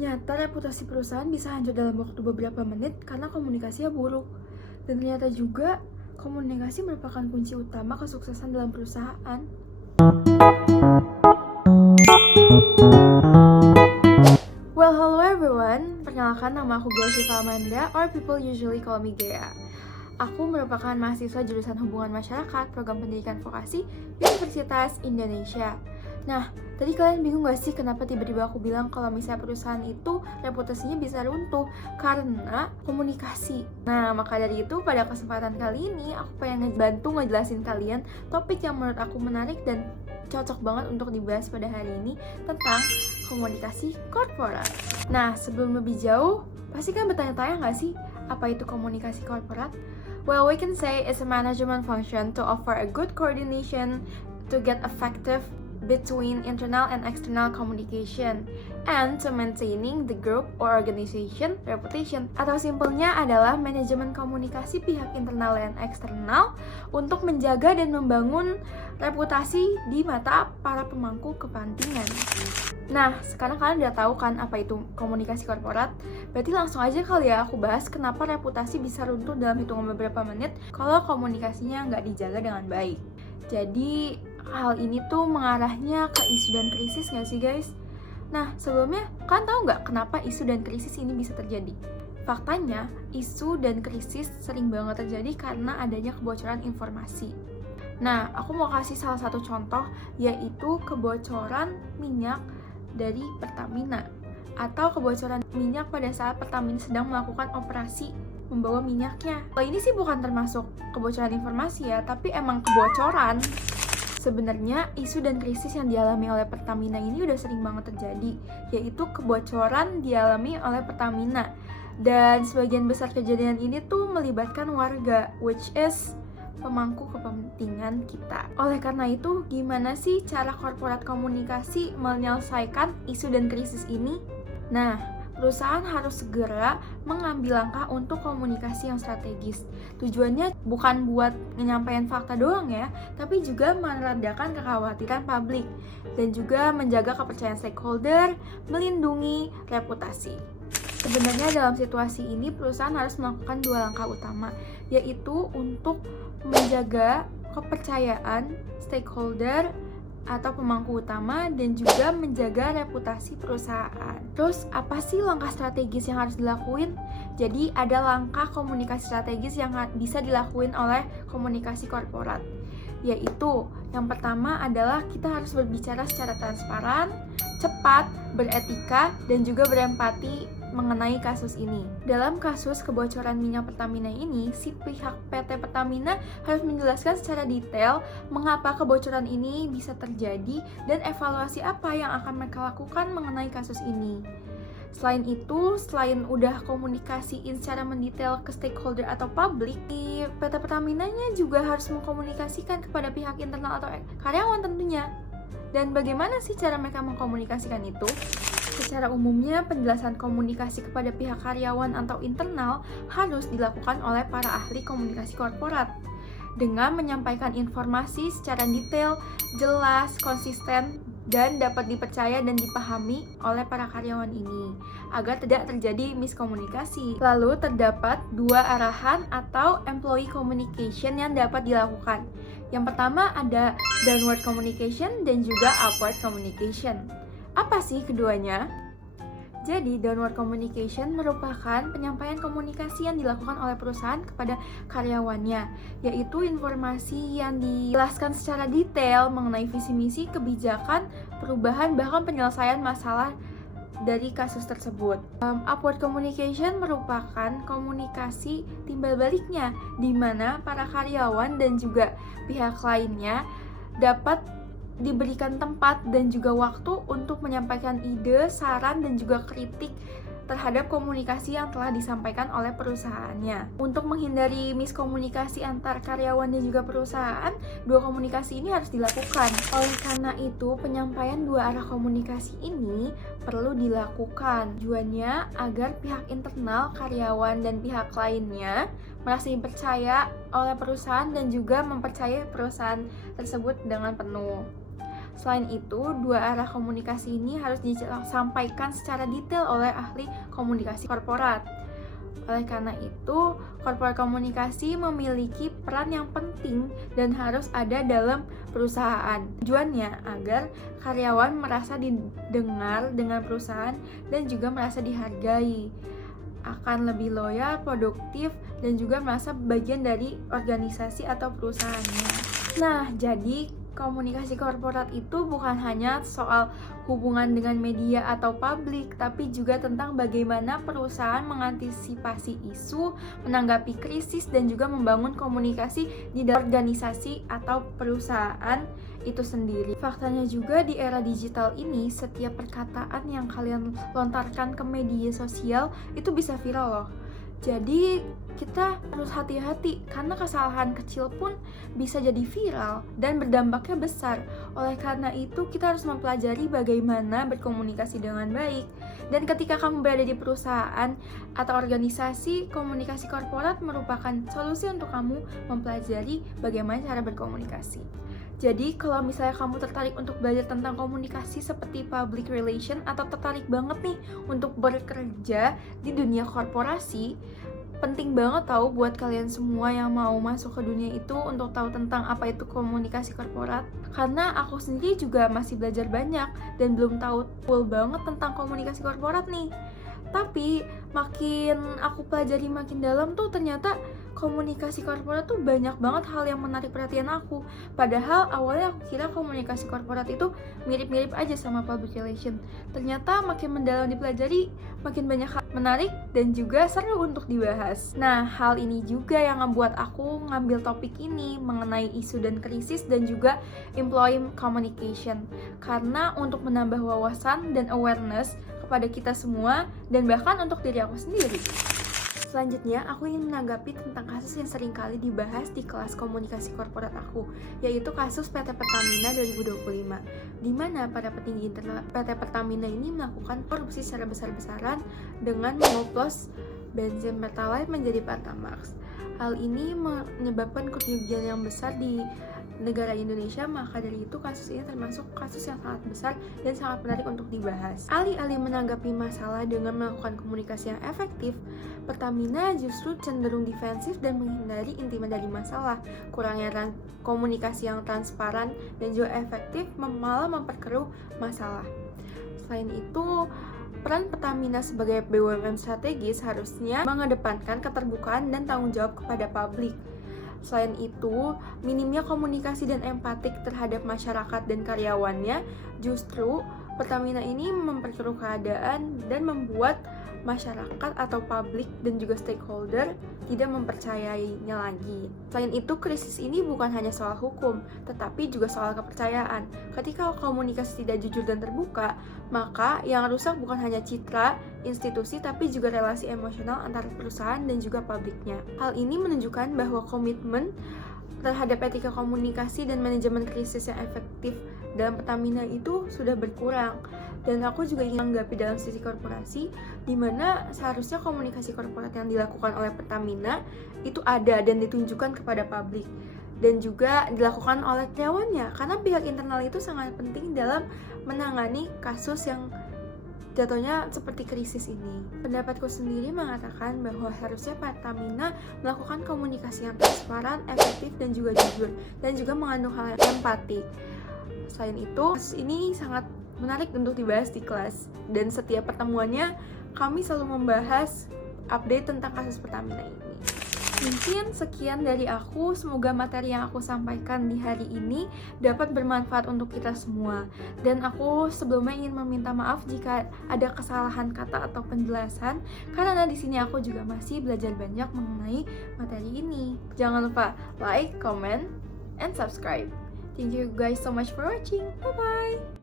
Ternyata reputasi perusahaan bisa hancur dalam waktu beberapa menit karena komunikasinya buruk. Dan ternyata juga komunikasi merupakan kunci utama kesuksesan dalam perusahaan. Well, hello everyone. Perkenalkan, nama aku Gea Syifa Amanda, or people usually call me Gea. Aku merupakan mahasiswa jurusan Hubungan Masyarakat, Program Pendidikan Vokasi, Universitas Indonesia. Nah, tadi kalian bingung gak sih kenapa tiba-tiba aku bilang kalau misalnya perusahaan itu reputasinya bisa runtuh? Karena komunikasi. Nah, maka dari itu pada kesempatan kali ini aku pengen bantu ngejelasin kalian topik yang menurut aku menarik dan cocok banget untuk dibahas pada hari ini tentang komunikasi korporat. Nah, sebelum lebih jauh, pasti kan bertanya-tanya gak sih apa itu komunikasi korporat? Well, we can say it's a management function to offer a good coordination to get effective between internal and external communication and to maintaining the group or organization reputation. Atau simpelnya adalah manajemen komunikasi pihak internal dan eksternal untuk menjaga dan membangun reputasi di mata para pemangku kepentingan. Nah, sekarang kalian udah tahu kan apa itu komunikasi korporat? Berarti langsung aja kali ya aku bahas kenapa reputasi bisa runtuh dalam hitungan beberapa menit kalau komunikasinya nggak dijaga dengan baik. Jadi, hal ini tuh mengarahnya ke isu dan krisis nggak sih guys? Nah, sebelumnya kalian tahu nggak kenapa isu dan krisis ini bisa terjadi? Faktanya, isu dan krisis sering banget terjadi karena adanya kebocoran informasi. Nah, aku mau kasih salah satu contoh, yaitu kebocoran minyak dari Pertamina atau kebocoran minyak pada saat Pertamina sedang melakukan operasi membawa minyaknya. Kalau ini sih bukan termasuk kebocoran informasi ya, tapi emang kebocoran. Sebenarnya isu dan krisis yang dialami oleh Pertamina ini udah sering banget terjadi, yaitu kebocoran dialami oleh Pertamina. Dan sebagian besar kejadian ini tuh melibatkan warga, which is pemangku kepentingan kita. Oleh karena itu, gimana sih cara korporat komunikasi menyelesaikan isu dan krisis ini? Nah, perusahaan harus segera mengambil langkah untuk komunikasi yang strategis. Tujuannya bukan buat menyampaikan fakta doang ya, tapi juga meredakan kekhawatiran publik dan juga menjaga kepercayaan stakeholder, melindungi reputasi. Sebenarnya dalam situasi ini perusahaan harus melakukan dua langkah utama, yaitu untuk menjaga kepercayaan stakeholder atau pemangku utama dan juga menjaga reputasi perusahaan. Terus apa sih langkah strategis yang harus dilakuin? Jadi ada langkah komunikasi strategis yang bisa dilakuin oleh komunikasi korporat, yaitu yang pertama adalah kita harus berbicara secara transparan, cepat, beretika, dan juga berempati mengenai kasus ini. Dalam kasus kebocoran minyak Pertamina ini, si pihak PT Pertamina harus menjelaskan secara detail mengapa kebocoran ini bisa terjadi dan evaluasi apa yang akan mereka lakukan mengenai kasus ini. Selain itu, selain udah komunikasiin secara mendetail ke stakeholder atau publik, di PT Pertamina-nya juga harus mengkomunikasikan kepada pihak internal atau karyawan tentunya. Dan bagaimana sih cara mereka mengkomunikasikan itu? Secara umumnya, penjelasan komunikasi kepada pihak karyawan atau internal harus dilakukan oleh para ahli komunikasi korporat dengan menyampaikan informasi secara detail, jelas, konsisten, dan dapat dipercaya dan dipahami oleh para karyawan ini agar tidak terjadi miskomunikasi. Lalu terdapat dua arahan atau employee communication yang dapat dilakukan. Yang pertama ada downward communication dan juga upward communication. Apa sih keduanya? Jadi, downward communication merupakan penyampaian komunikasi yang dilakukan oleh perusahaan kepada karyawannya, yaitu informasi yang dijelaskan secara detail mengenai visi misi, kebijakan, perubahan, bahkan penyelesaian masalah dari kasus tersebut. Upward communication merupakan komunikasi timbal baliknya, di mana para karyawan dan juga pihak lainnya dapat diberikan tempat dan juga waktu untuk menyampaikan ide, saran, dan juga kritik terhadap komunikasi yang telah disampaikan oleh perusahaannya. Untuk menghindari miskomunikasi antar karyawan dan juga perusahaan, dua komunikasi ini harus dilakukan. Oleh karena itu, penyampaian dua arah komunikasi ini perlu dilakukan. Tujuannya agar pihak internal, karyawan, dan pihak lainnya merasa dipercaya oleh perusahaan dan juga mempercayai perusahaan tersebut dengan penuh. Selain itu, dua arah komunikasi ini harus disampaikan secara detail oleh ahli komunikasi korporat. Oleh karena itu, korporat komunikasi memiliki peran yang penting dan harus ada dalam perusahaan. Tujuannya agar karyawan merasa didengar dengan perusahaan dan juga merasa dihargai, akan lebih loyal, produktif, dan juga merasa bagian dari organisasi atau perusahaannya. Nah, jadi komunikasi korporat itu bukan hanya soal hubungan dengan media atau publik, tapi juga tentang bagaimana perusahaan mengantisipasi isu, menanggapi krisis, dan juga membangun komunikasi di dalam organisasi atau perusahaan itu sendiri. Faktanya juga di era digital ini, setiap perkataan yang kalian lontarkan ke media sosial itu bisa viral loh. Jadi kita harus hati-hati karena kesalahan kecil pun bisa jadi viral dan berdampaknya besar. Oleh karena itu kita harus mempelajari bagaimana berkomunikasi dengan baik. Dan ketika kamu berada di perusahaan atau organisasi, komunikasi korporat merupakan solusi untuk kamu mempelajari bagaimana cara berkomunikasi. Jadi kalau misalnya kamu tertarik untuk belajar tentang komunikasi seperti public relation atau tertarik banget nih untuk bekerja di dunia korporasi, penting banget tahu buat kalian semua yang mau masuk ke dunia itu untuk tahu tentang apa itu komunikasi korporat. Karena aku sendiri juga masih belajar banyak dan belum tahu full banget tentang komunikasi korporat nih. Tapi makin aku pelajari makin dalam tuh ternyata komunikasi korporat tuh banyak banget hal yang menarik perhatian aku. Padahal awalnya aku kira komunikasi korporat itu mirip-mirip aja sama public relation. Ternyata makin mendalam dipelajari, makin banyak hal menarik dan juga seru untuk dibahas. Nah, hal ini juga yang membuat aku ngambil topik ini mengenai isu dan krisis dan juga employee communication. Karena untuk menambah wawasan dan awareness kepada kita semua dan bahkan untuk diri aku sendiri. Selanjutnya, aku ingin menanggapi tentang kasus yang sering kali dibahas di kelas komunikasi korporat aku, yaitu kasus PT Pertamina 2025, di mana para petinggi internal PT Pertamina ini melakukan korupsi secara besar-besaran dengan mengoplos bensin Pertalite menjadi Pertamax. Hal ini menyebabkan kerugian yang besar di negara Indonesia, maka dari itu kasus ini termasuk kasus yang sangat besar dan sangat menarik untuk dibahas. Alih-alih menanggapi masalah dengan melakukan komunikasi yang efektif, Pertamina justru cenderung defensif dan menghindari inti dari masalah. Kurangnya komunikasi yang transparan dan juga efektif malah memperkeruh masalah. Selain itu, peran Pertamina sebagai BUMN strategis harusnya mengedepankan keterbukaan dan tanggung jawab kepada publik. Selain itu, minimnya komunikasi dan empatik terhadap masyarakat dan karyawannya, justru Pertamina ini memperkeruh keadaan dan membuat masyarakat atau publik dan juga stakeholder tidak mempercayainya lagi. Selain itu, krisis ini bukan hanya soal hukum, tetapi juga soal kepercayaan. Ketika komunikasi tidak jujur dan terbuka, maka yang rusak bukan hanya citra institusi, tapi juga relasi emosional antara perusahaan dan juga publiknya. Hal ini menunjukkan bahwa komitmen terhadap etika komunikasi dan manajemen krisis yang efektif dalam Pertamina itu sudah berkurang. Dan aku juga ingin menanggapi dalam sisi korporasi, di mana seharusnya komunikasi korporat yang dilakukan oleh Pertamina itu ada dan ditunjukkan kepada publik, dan juga dilakukan oleh karyawannya, karena pihak internal itu sangat penting dalam menangani kasus yang jatuhnya seperti krisis ini. Pendapatku sendiri mengatakan bahwa harusnya Pertamina melakukan komunikasi yang transparan, efektif, dan juga jujur, dan juga mengandung hal yang empatik. Selain itu, kasus ini sangat menarik untuk dibahas di kelas, dan setiap pertemuannya kami selalu membahas update tentang kasus Pertamina ini. Mungkin sekian dari aku, semoga materi yang aku sampaikan di hari ini dapat bermanfaat untuk kita semua. Dan aku sebelumnya ingin meminta maaf jika ada kesalahan kata atau penjelasan, karena di sini aku juga masih belajar banyak mengenai materi ini. Jangan lupa like, comment, and subscribe. Thank you guys so much for watching. Bye-bye!